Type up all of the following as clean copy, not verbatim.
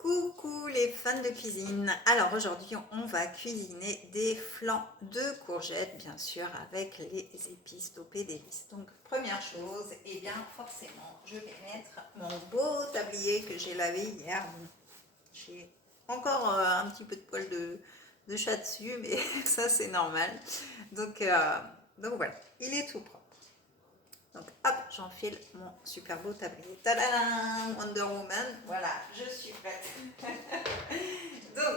Coucou les fans de cuisine. Alors aujourd'hui on va cuisiner des flancs de courgettes, bien sûr avec les épices Topé Délices. Donc première chose, et bien forcément je vais mettre mon beau tablier que j'ai lavé hier. J'ai encore un petit peu de poil de chat dessus, mais ça c'est normal. Donc voilà, il est tout propre. Donc hop, j'enfile mon super beau tablier. Tadam, Wonder Woman, voilà, je suis prête. Donc,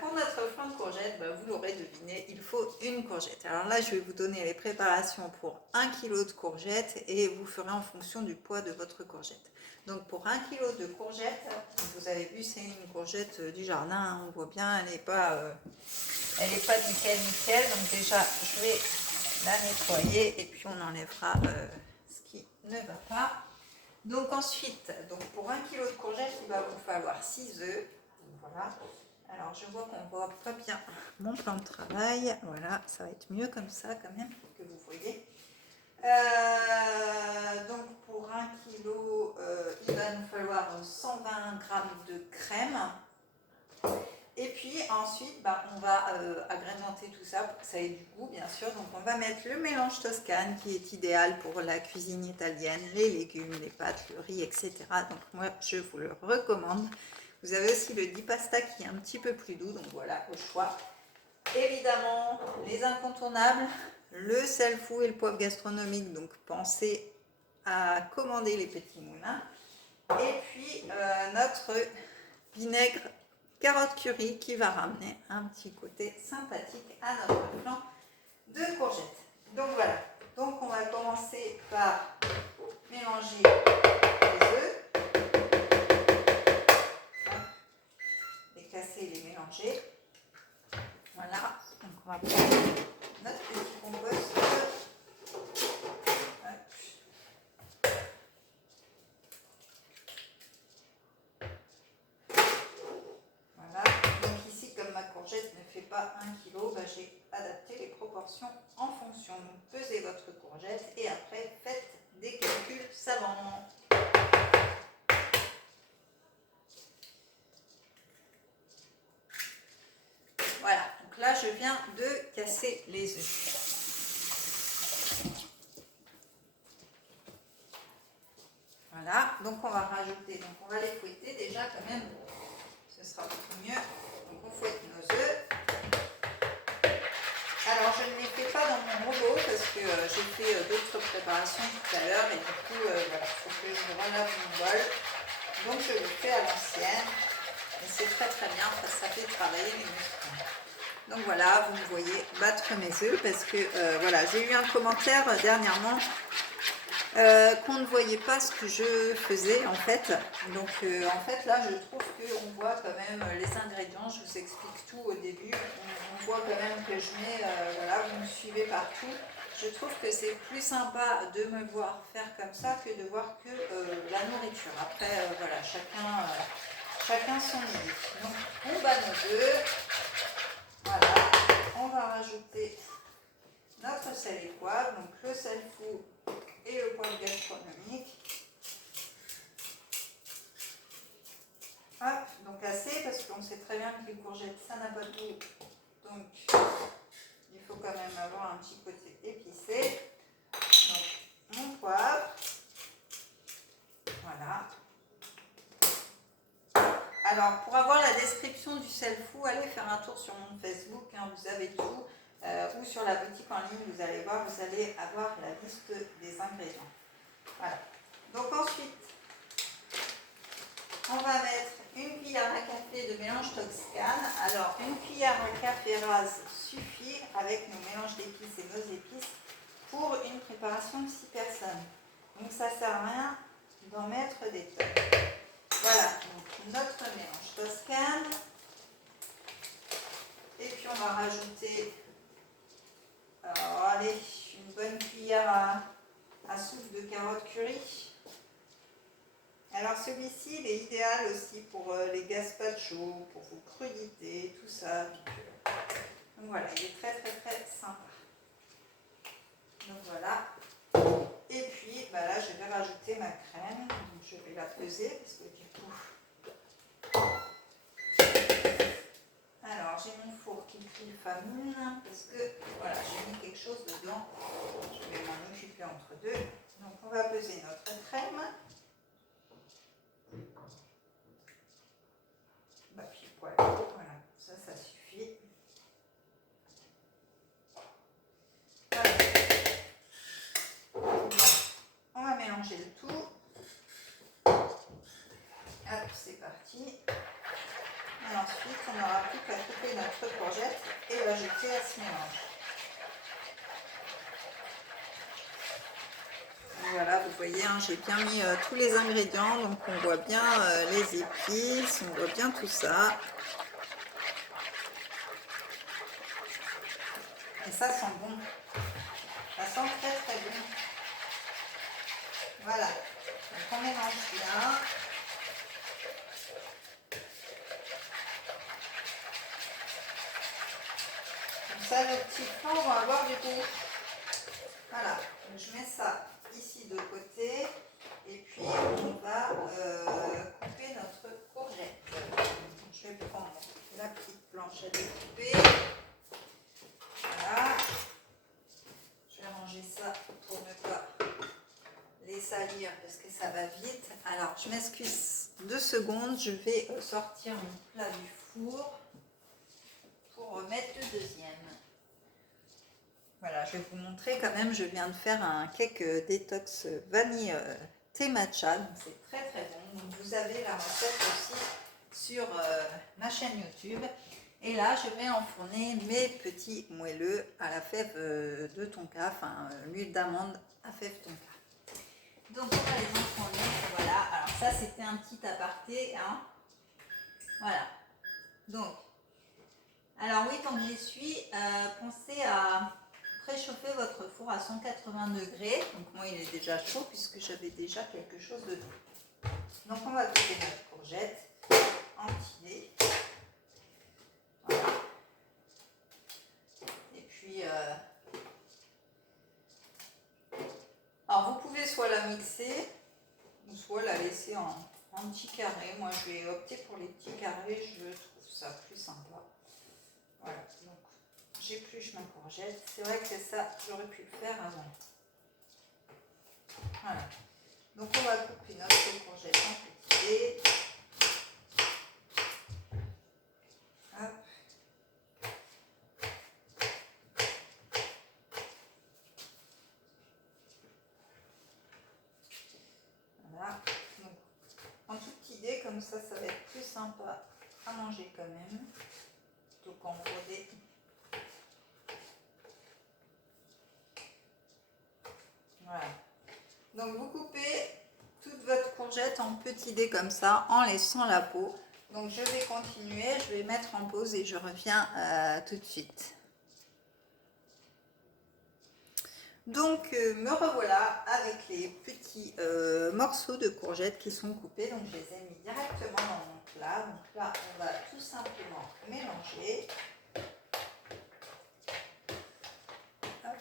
pour notre flan de courgettes, vous l'aurez deviné, il faut une courgette. Alors là, je vais vous donner les préparations pour 1 kg de courgettes et vous ferez en fonction du poids de votre courgette. Donc pour 1 kg de courgettes, vous avez vu, c'est une courgette du jardin, hein, on voit bien, elle n'est pas nickel nickel. Donc déjà, je vais la nettoyer et puis on enlèvera ce qui ne va pas. Donc ensuite, pour 1 kg de courgettes, il va vous falloir 6 œufs. Voilà. Alors je vois qu'on voit pas bien mon plan de travail. Voilà, ça va être mieux comme ça quand même que vous voyez. Donc pour 1 kg, il va nous falloir 120 g de crème. Et puis ensuite, on va agrémenter tout ça pour que ça ait du goût, bien sûr. Donc on va mettre le mélange Toscane qui est idéal pour la cuisine italienne, les légumes, les pâtes, le riz, etc. Donc moi, je vous le recommande. Vous avez aussi le di pasta qui est un petit peu plus doux, donc voilà, au choix. Évidemment, les incontournables, le sel fou et le poivre gastronomique. Donc pensez à commander les petits moulins. Et puis notre vinaigre carotte curry qui va ramener un petit côté sympathique à notre flan de courgettes. Donc voilà, donc on va commencer par mélanger les œufs, les casser, les mélanger. Voilà, donc on va prendre notre petit compost. Ne fait pas 1 kg, j'ai adapté les proportions en fonction. Donc pesez votre courgette et après faites des calculs savants. Voilà, donc là je viens de casser les œufs. Voilà, donc on va rajouter, donc on va les fouetter déjà quand même, ce sera beaucoup mieux. Donc on fouette nos œufs. Alors je ne les fais pas dans mon robot parce que j'ai fait d'autres préparations tout à l'heure et du coup voilà, il faut que je relave mon bol. Donc je le fais à l'ancienne et c'est très très bien, ça fait travailler les muscles. Donc voilà, vous me voyez battre mes œufs parce que voilà, j'ai eu un commentaire dernièrement qu'on ne voyait pas ce que je faisais en fait. Donc en fait là je trouve qu'on voit quand même les ingrédients, je vous explique tout au début. On voit quand même que je mets, voilà, vous me suivez partout. Je trouve que c'est plus sympa de me voir faire comme ça que de voir que la nourriture. Après voilà, chacun son idée. Donc on bat nos œufs. Voilà, on va rajouter notre sel et poivre, donc le sel fou et le poivre gastronomique. Hop, donc assez parce qu'on sait très bien que les courgettes ça n'a pas de goût, donc il faut quand même avoir un petit côté épicé. Donc mon poivre, voilà. Alors pour avoir la description du sel fou, allez faire un tour sur mon Facebook, hein, vous avez tout. Ou sur la boutique en ligne, vous allez voir, vous allez avoir la liste des ingrédients. Voilà. Donc ensuite, on va mettre une cuillère à café de mélange Toscane. Alors une cuillère à café rase suffit avec nos mélanges d'épices et nos épices pour une préparation de 6 personnes. Donc ça ne sert à rien d'en mettre des tonnes. Voilà, donc notre mélange Toscane. Et puis on va rajouter, alors allez, une bonne cuillère à soupe de carotte curry. Alors celui-ci, il est idéal aussi pour les gazpacho, pour vos crudités, tout ça. Donc voilà, il est très très très sympa. Donc voilà. Et puis là, je vais rajouter ma crème. Donc je vais la peser parce que du coup, farine parce que voilà, j'ai mis quelque chose dedans. Je vais m'en occuper entre deux. Donc on va peser notre crème. Bah, puis voilà, ça suffit. Voilà. Bon, on va mélanger le tout. Hop, c'est parti. Et ensuite, on n'aura plus qu'à couper notre courgette et l'ajouter à ce mélange. Voilà, vous voyez, hein, j'ai bien mis tous les ingrédients, donc on voit bien les épices, on voit bien tout ça. Et ça sent bon. Ça sent très très bon. Voilà, donc on mélange bien. Comme ça, nos petits flancs vont avoir du goût. Voilà, donc je mets ça ici de côté. Et puis, on va couper notre courgette. Je vais prendre la petite planche à découper. Voilà. Je vais ranger ça pour ne pas les salir parce que ça va vite. Alors, je m'excuse 2 secondes. Je vais sortir mon plat du four pour remettre le deuxième. Voilà, je vais vous montrer quand même. Je viens de faire un cake détox vanille thé matcha. C'est très très bon. Donc, vous avez la recette aussi sur ma chaîne YouTube. Et là, je vais enfourner mes petits moelleux à la fève de tonka, enfin l'huile d'amande à fève tonka. Donc, on va les enfourner. Voilà. Alors ça, c'était un petit aparté. Hein. Voilà. Donc, alors oui, tant que j'y suis, pensez à préchauffer votre four à 180 degrés. Donc moi, il est déjà chaud puisque j'avais déjà quelque chose dedans. Donc, on va couper notre courgette en petits dés. Voilà. Et puis, alors vous pouvez soit la mixer ou soit la laisser en petits carrés. Moi, je vais opter pour les petits carrés. Je trouve ça plus sympa. Voilà. Donc, j'épluche ma courgette. C'est vrai que ça, j'aurais pu le faire avant. Voilà. Donc, on va couper notre courgette en petits dés. Hop. Voilà. Donc, en tout petit dé, comme ça va être plus sympa à manger quand même. Plutôt qu'en gros dé. Voilà. Donc, vous coupez toute votre courgette en petits dés comme ça, en laissant la peau. Donc, je vais continuer, je vais mettre en pause et je reviens tout de suite. Donc, me revoilà avec les petits morceaux de courgettes qui sont coupés. Donc, je les ai mis directement dans mon plat. Donc là, on va tout simplement mélanger. Hop.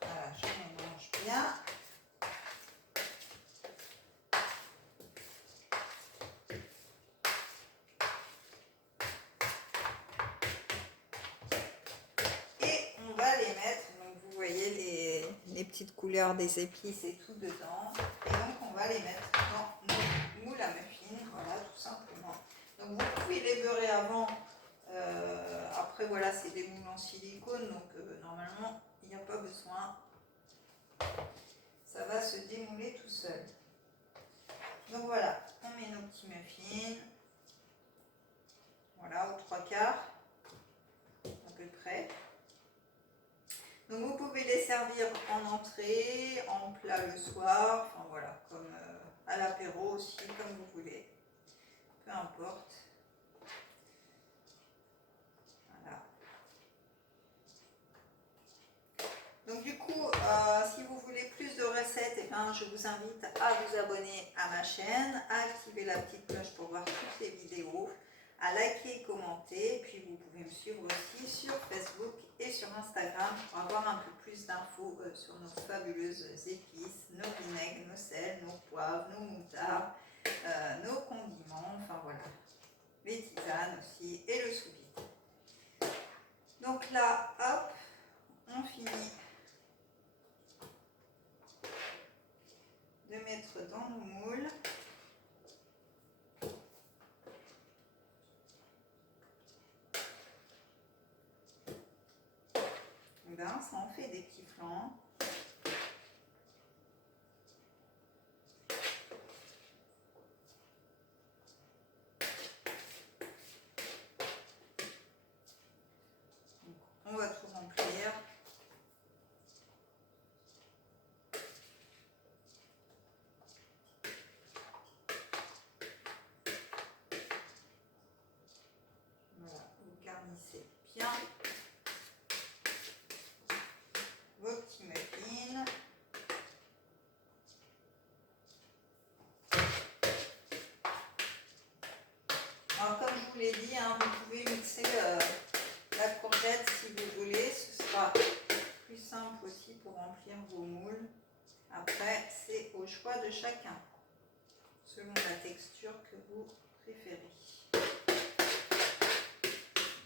Voilà, je mélange bien. Et on va les mettre, donc vous voyez les petites couleurs des épices et tout dedans. Et donc on va les mettre dans nos moules à muffins, voilà, tout simplement. Donc vous pouvez les beurrer avant. Après voilà, c'est des moules en silicone, donc normalement il n'y a pas besoin. Ça va se démouler tout seul. Donc voilà, on met nos petits muffins. Voilà, aux 3/4 à peu près. Donc vous pouvez les servir en entrée, en plat le soir, enfin voilà, comme à l'apéro aussi, comme vous voulez. Peu importe. Voilà. Donc du coup, si vous voulez plus de recettes, eh bien, je vous invite à vous abonner à ma chaîne, à activer la petite cloche pour voir toutes les vidéos, à liker et commenter. Et puis vous pouvez me suivre aussi sur Facebook et sur Instagram pour avoir un peu plus d'infos sur nos fabuleuses épices, nos vinaigres, nos sels, nos poivres, nos moutardes, nos condiments, enfin voilà, les tisanes aussi et le sous-vide. Donc là, hop, on finit de mettre dans nos moules. Ben, ça en fait des petits flancs. Donc, on va tout remplir. Voilà, vous garnissez bien vos petits muffins. Alors comme je vous l'ai dit, hein, vous pouvez mixer la courgette si vous voulez, ce sera plus simple aussi pour remplir vos moules. Après, c'est au choix de chacun, selon la texture que vous préférez.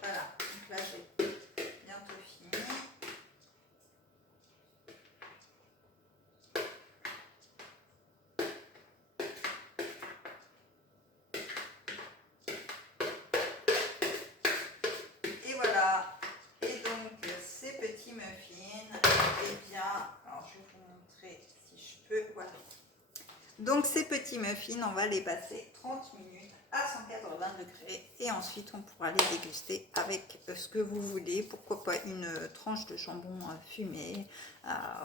Voilà, donc là j'ai bientôt fini. Et voilà, et donc ces petits muffins, eh bien, alors je vais vous montrer si je peux, voilà. Donc ces petits muffins, on va les passer 30 minutes à 180 degrés et ensuite on pourra les déguster avec ce que vous voulez, pourquoi pas une tranche de jambon fumé,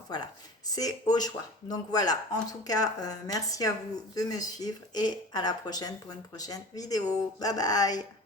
voilà, c'est au choix. Donc voilà, en tout cas, merci à vous de me suivre et à la prochaine pour une prochaine vidéo. Bye bye.